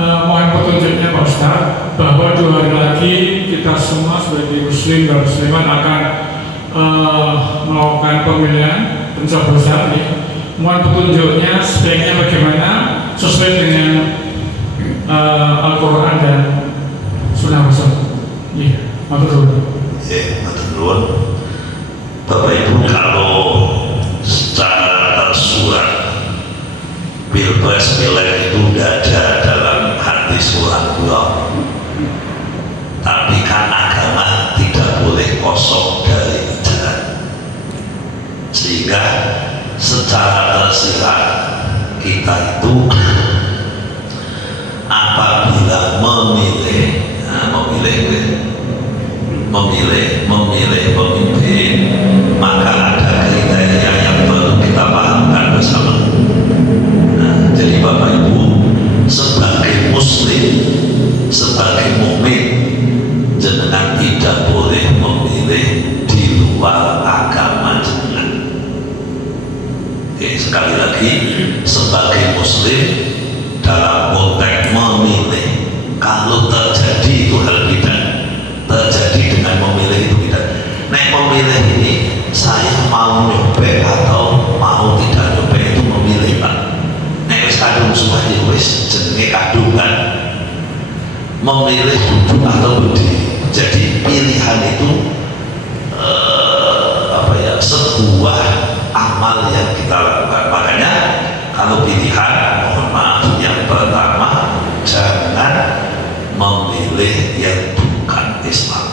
Mohon petunjuknya Pak Ustaz, bahwa 2 hari lagi kita semua sebagai muslim dan muslimat akan melakukan pemilihan pencoblosan ya. Mohon petunjuknya sebaiknya bagaimana sesuai dengan Al-Quran dan Sunnah Rasul. Iya, matur nuwun. Matur nuwun. Bapak Ibu, kalau secara tersurat Pilpres Pileg itu tidak ada dalam hadis Quran pula. Tapi kan agama tidak boleh kosong dari ajaran. Sehingga secara tersirat kita itu apabila memilih pemimpin, maka ada kriteria yang perlu kita pahamkan bersama. Nah, jadi Bapak Ibu, sebagai muslim, sebagai mukmin, jenengan tidak boleh memilih di luar agama jenengan. Sekali lagi, sebagai muslim dalam konteks memilih, kalau terjadi itu hal tidak terjadi dengan memilih itu tidak. Nek memilih ini, saya mau nyobek atau mau tidak nyobek itu memilih Pak. Nek wis kadung semua ya wis jenenge kadung kan. Memilih duduk atau berdiri. Jadi pilihan itu sebuah amal yang kita lakukan. Makanya kalau pilihan, mohon maaf, yang pertama jangan memilih yang bukan Islam.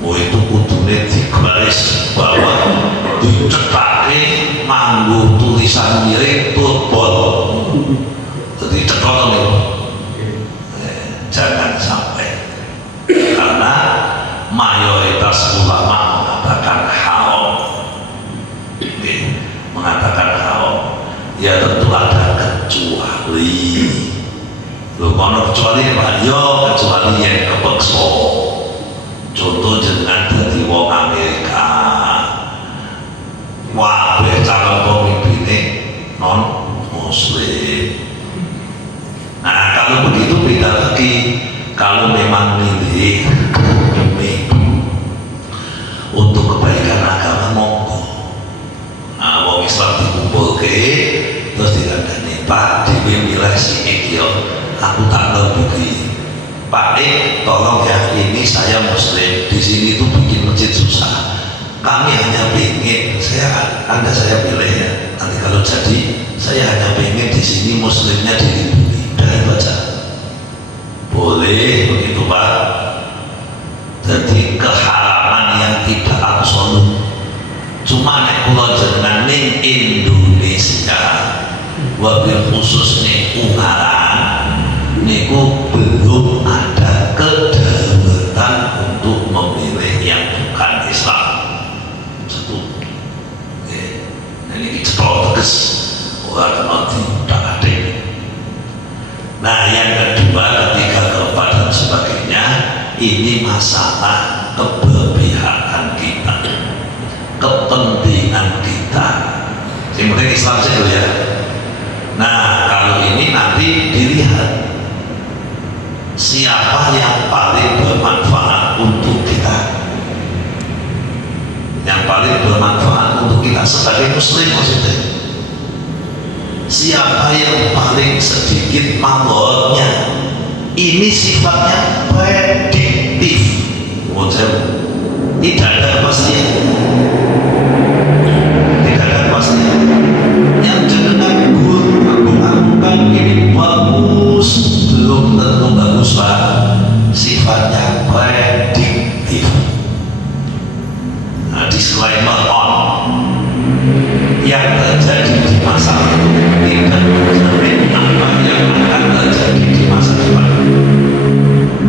Itu kudune digaris bawah, dicekake nganggo tulisan mirip turbol. Jadi cekok nih. Jangan sampai, karena mayoritas ulama mengatakan haram. Ya tentu ada kecuali. Kalau kecuali Pak, yo kecuali yang kepeksa. Contoh jenengan dari wong Amerika, wabeh calon pemimpinnya non muslim. Nah kalau begitu beda lagi. Kalau memang milih demi untuk kebaikan agama, monggo. Nah wong Islam dikumpul ke terus dikandani, Pak Dewi milih si Ekio, aku tak ngerti Pak tolong ya, ini saya muslim, di sini tuh bikin masjid susah, kami hanya ingin Anda saya pilih ya, nanti kalau jadi saya hanya ingin di sini muslimnya dilindungi. Dari baca boleh begitu Pak. Jadi keharaman yang tidak absolut. Cuma nek kula jenengan ning Indonesia, wabil khusus ning Ungaran niku belum ada kedaulatan untuk memilih yang bukan Islam. Satu. Nah ini cetok tegas orang mati tak ada. Nah yang kedua, ketiga, keempat dan sebagainya, ini masalah keberpihakan kita, kepentingan kita. Yang penting Islam saja ya. Nah kalau ini nanti dilihat siapa yang paling bermanfaat untuk kita, yang paling bermanfaat untuk kita sebagai muslim maksudnya. Siapa yang paling sedikit mandornya, ini sifatnya prediktif, tidak ada kepastian, tidak ada kepastian. Yang jenengan menganggap ini bagus, belum tentu bagus pak, sifatnya prediktif. Nah, disclaimer on, yang terjadi di masa lalu tidak menjamin apa yang akan terjadi di masa depan.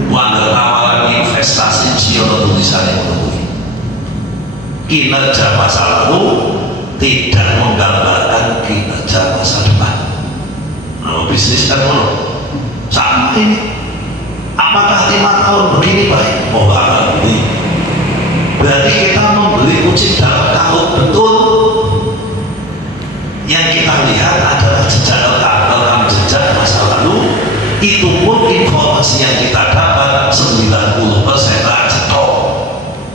Warga tawaran investasi Siono tulisannya menunggu kinerja masa lalu tidak menggambarkan kinerja masa depan. Nah, bisnis kan sama ini. Apakah 5 tahun begini baik? Oh bakal begini. Berarti kita membeli kucing dalam karung betul. Yang kita lihat adalah jejak rekam jejak masa lalu. Itu pun informasi yang kita dapat 90% cetok,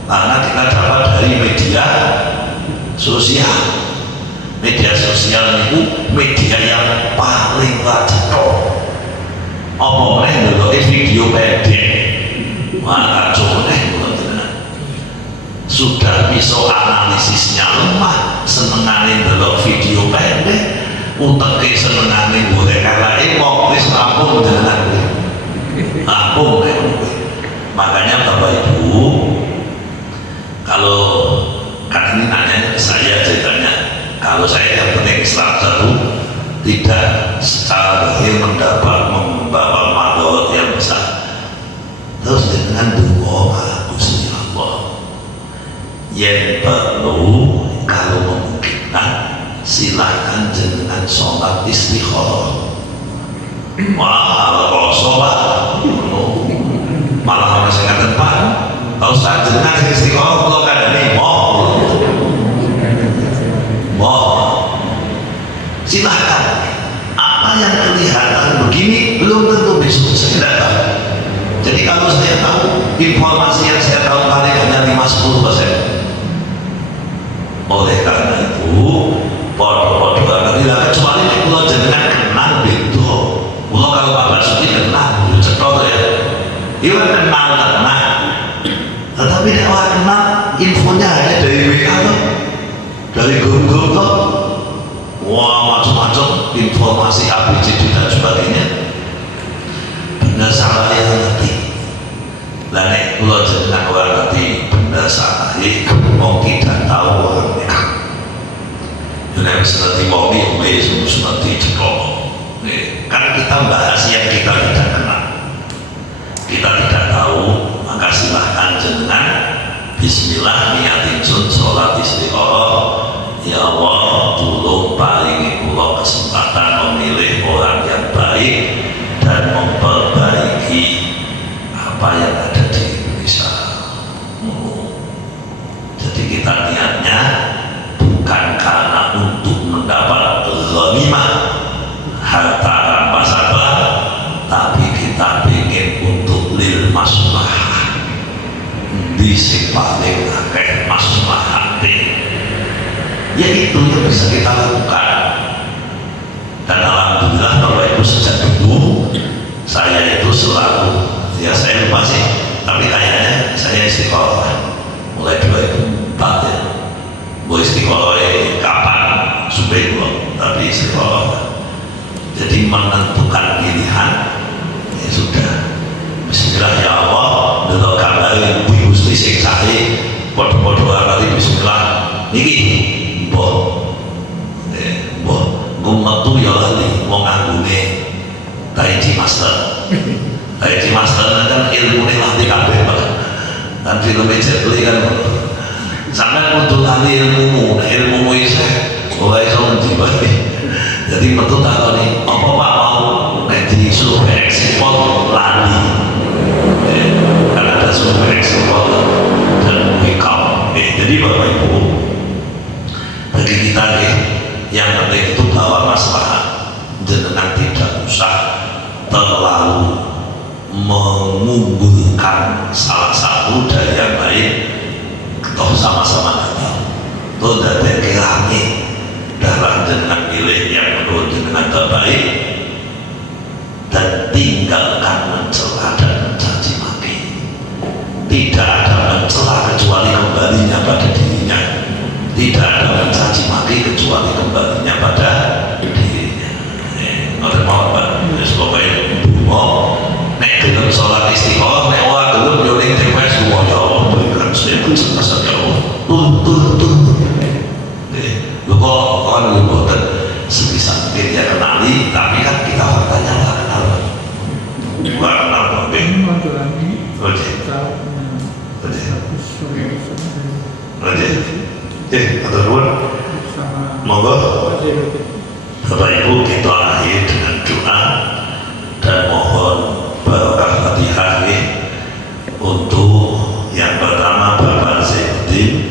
karena kita dapat dari media sosial. Media sosial itu media yang paling cetok. Apa meneh ndelok video pendek, wah kacau meneh. Sudah bisa analisisnya lemah, senengane ndelok video pendek, uteke senengane golek eleke wong wis rampung jenengan kuwi. Rampung kuwi. Makanya Bapak Ibu, kalau kan ini nanya ke saya ceritanya, kalau saya yang penting Islam baru tidak secara lahir membawa madharat yang besar, terus dengan donga Gusti Allah yang perlu kalau memungkinkan silahkan jenengan sholat istikharah. Wah kalau sholat malah harus saya depan tahu saat jenengan istikharah kalau kadang mau silahkan. Apa yang kelihatan begini belum tentu besok saya tidak tahu. Jadi kalau saya tahu, informasi yang saya tahu paling hanya 5-10%. Oleh karena itu podo-podo tidak kecuali kalau jenengan kenal beto. Kalau Pak Basuki kenal cetok ya, iya kenal. Tetapi dia kenal infonya hanya dari WA tuh, dari grup-grup tuh. Wah macam-macam informasi ABCD dan sebagainya. Benar salah yang ngerti. Dan kalau jenengan orang ngerti benar salah, mau tidak tahu orangnya. Yang seperti mobil, seperti cetok. Kan kita bahas yang kita tidak kenal, kita tidak tahu, maka silahkan jenengan Bismillah niatin sun sholat istikharah. Ya Allah, tolong paringi kula kesempatan memilih orang yang baik dan memperbaiki apa yang ada di Indonesia. Jadi kita niatnya bukan karena untuk mendapat ghanimah harta rampasan, tapi kita ingin untuk lil maslahah, di paling akeh maslahate. Ya itu yang bisa kita lakukan. Dan alhamdulillah Bapak Ibu sejak dulu saya itu selalu, ya saya lupa sih, tapi kayaknya saya istikharah mulai 2004 ya. Mau istikharah kapan? Sudah tapi istikharah. Jadi menentukan pilihan ya sudah. Bismillah ya Allah, delok kabare Ibu Gusti sing sae padha-padha kali bismillah niki mbok metu ya lali wong anggone Tai Chi Master. Tai Chi Master kan ilmune lali kabeh banget. Dan film Jet Li kan sampeyan kudu lali ilmumu isih ora iso njiwani. Jadi metu takoni apa Pak mau nek disuruh ekspor lali. Kan ada suruh ekspor dan wikam. Jadi Bapak Ibu, bagi kita yang penting itu bahwa masalah jenengan tidak usah terlalu mengunggulkan salah satu dari yang lain, toh sama-sama gagal, toh dadek rame darah dengan milih yang menurut dengan terbaik, dan tinggalkan mencela dan mencaci maki. Tidak ada mencela kecuali kembalinya pada dirinya, tidak ada mencaci maki kecuali kembalinya pada dirinya. Ada mau apa? Pokoknya mau nek gelem sholat istiqomah, nek ora gelem yo ning TPS semua ya Allah, berikan saya kecerdasan ya Allah. Lho kok kan mboten sebisa mungkin dia kenali, tapi kan kita faktanya nggak kenal. Nggak kenal Pak. Oke. Atur nuwun. Monggo Bapak Ibu kita akhir dengan doa dan mohon barokah Fatihah untuk yang pertama Bapak Zainuddin,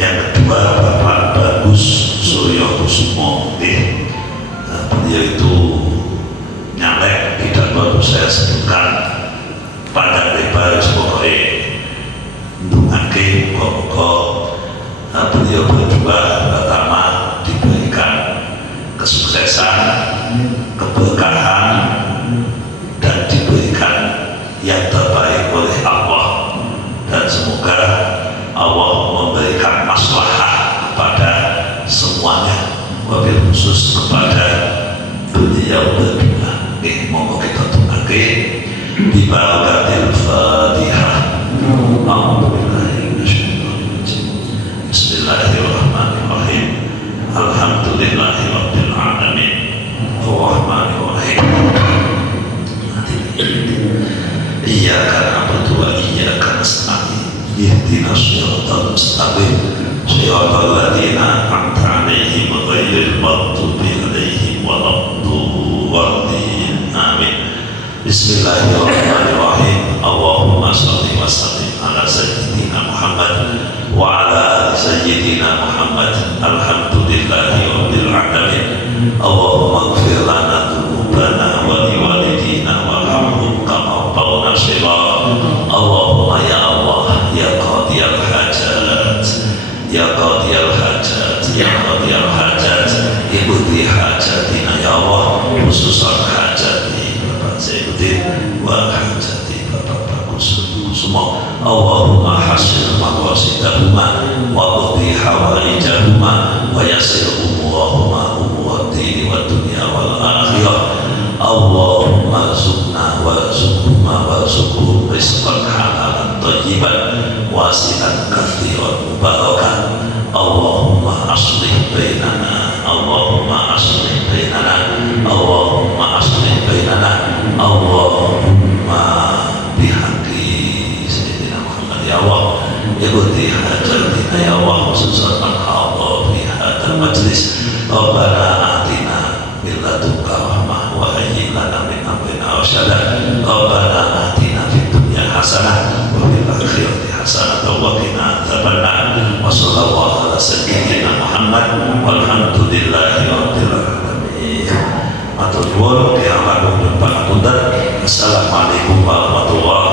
yang kedua Bapak Bagus Suryo Kusumo. Beliau itu nyalek, tidak baru saya sebutkan panjang lebar, pokoknya ndungake muga-muga beliau berdua pertama diberikan kesuksesan, keberkahan, dan diberikan yang terbaik oleh Allah, dan semoga Allah memberikan maslahah kepada semuanya, wabil khusus kepada beliau berdua. Monggo kita tungake di barakatil Fatihah. Bismillahirrahmanirrahim. Alhamdulillahirabbil alamin. Arrahmanirrahim. Iyyaka na'budu wa iyyaka nasta'in. Ihdinas siratal mustaqim. Shiratal ladzina an'amta 'alaihim ghairil maghdubi 'alaihim waladdallin. Amin. Bismillahirrahmanirrahim. Allahumma shalli wa sallim ala sayyidina Muhammad wa ala ali sayyidina Muhammad. Alhamdulillahi rabbil alamin. Allahumma ighfir lana dzunubana wa liwalidina warhamhum kama rabbawna shaghira. Allahumma ya Allah ya qadiyal hajat, ya qadiyal hajat, ya qadiyal hajat, ibudi hajatina ya Allah, khususan hajati Bapak Zainuddin wa hajati Bapak Bagus Kusumo. Allahumma hasil maqasidahuma wa qdi hawaijahuma wa yassir umurahuma umur dini wa dunya wal akhirah. Allahumma zukna wa zukhuma wa zukhum rizqan halalan thayyiban wasi'an kathiran mubarakan. Allahumma aslih bainana, Allahumma aslih bainana, Allahumma aslih bainana, Allahumma bihaqqi sayyidina Muhammad ya Allah, ibudi hajatina ya Allah, khususan man hadha fi hadzal majlis. Rabbana atina min ladunka rahmah wa hayyi lana min amrina rasyada. Rabbana atina fid dunya hasanah wa fil akhirati hasanah wa qina adzabannar. Wa sallallahu ala sayyidina Muhammad walhamdulillahi rabbil alamin. Matur nuwun, kira-kira Assalamualaikum warahmatullahi